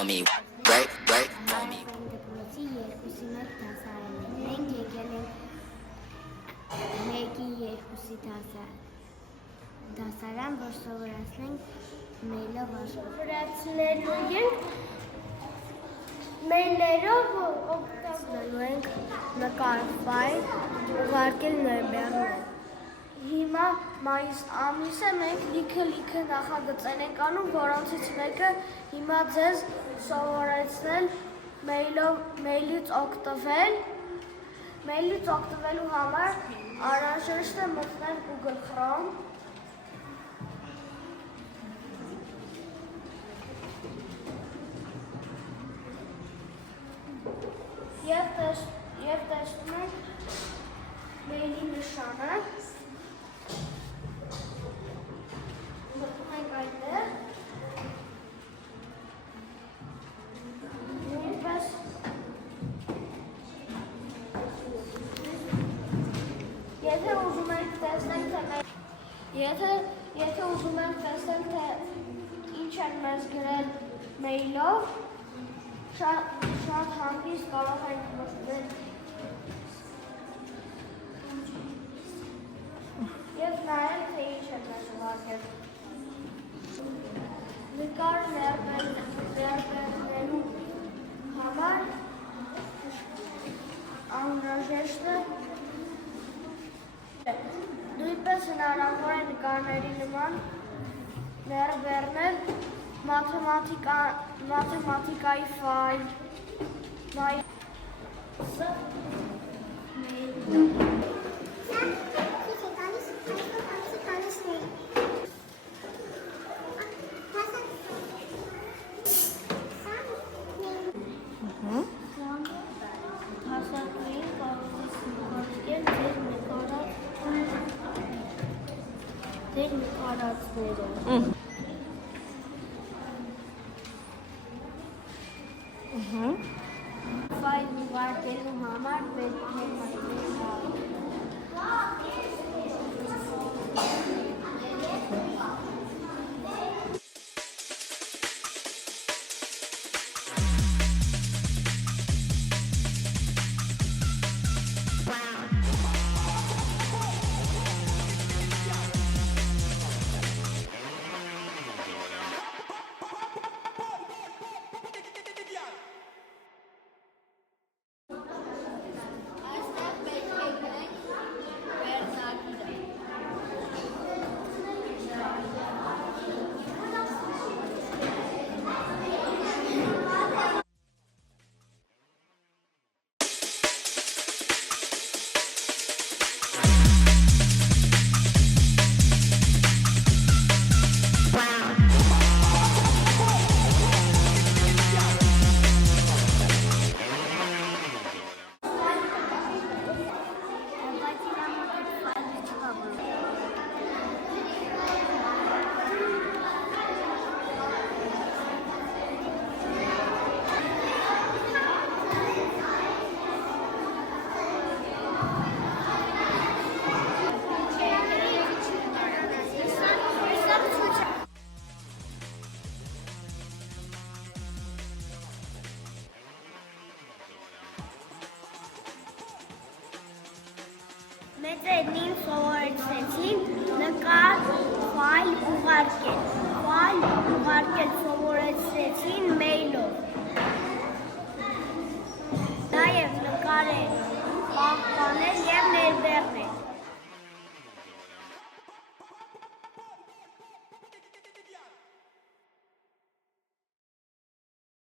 for me, work for me. Դպրոցի երկուսի մեկ դասարան ենք, մենք եկել ենք մեկի երկուսի դասարան, որ սովորացնենք մեյլով Սովորացնելու ենք մեյլերով օգտագործելու ենք նկար ֆայլ, ուղարկել նոյեմբերին։ Հիմա մայիս ամիս է, մենք լիքը նախագծեր ենք անում, որոնցից մեկը հիմա ձեզ սովորեցնել մեյլից օգտվել։ Մեյլից օգտվելու համար անհրաժեշտ է մտնել Google Chrome և տեսնում ենք մեյլի նշանը, մտնում ենք այդտեղ, նույնպես եթե ուզում ենք տեսնենք, թե ինչ են մեզ գրել մեյլով, շատ հանգիստ կարող ենք մտնել և նայել, թե ինչ են մեզ ուղարկել։ Նկար ներբեռնելու համար անհրաժեշտ է նույնպես հնարավոր է նկարների նման ներբեռնել մաթեմատիկայի ֆայլ, հասակներին կարող ես նկարել ձեր նկարածները։ Ֆայլ ուղարկելու համար պետք է մեծերին սովորեցրեցին նկար ֆայլ ուղարկել սովորեցրեցին մեյլով, նաև նկարել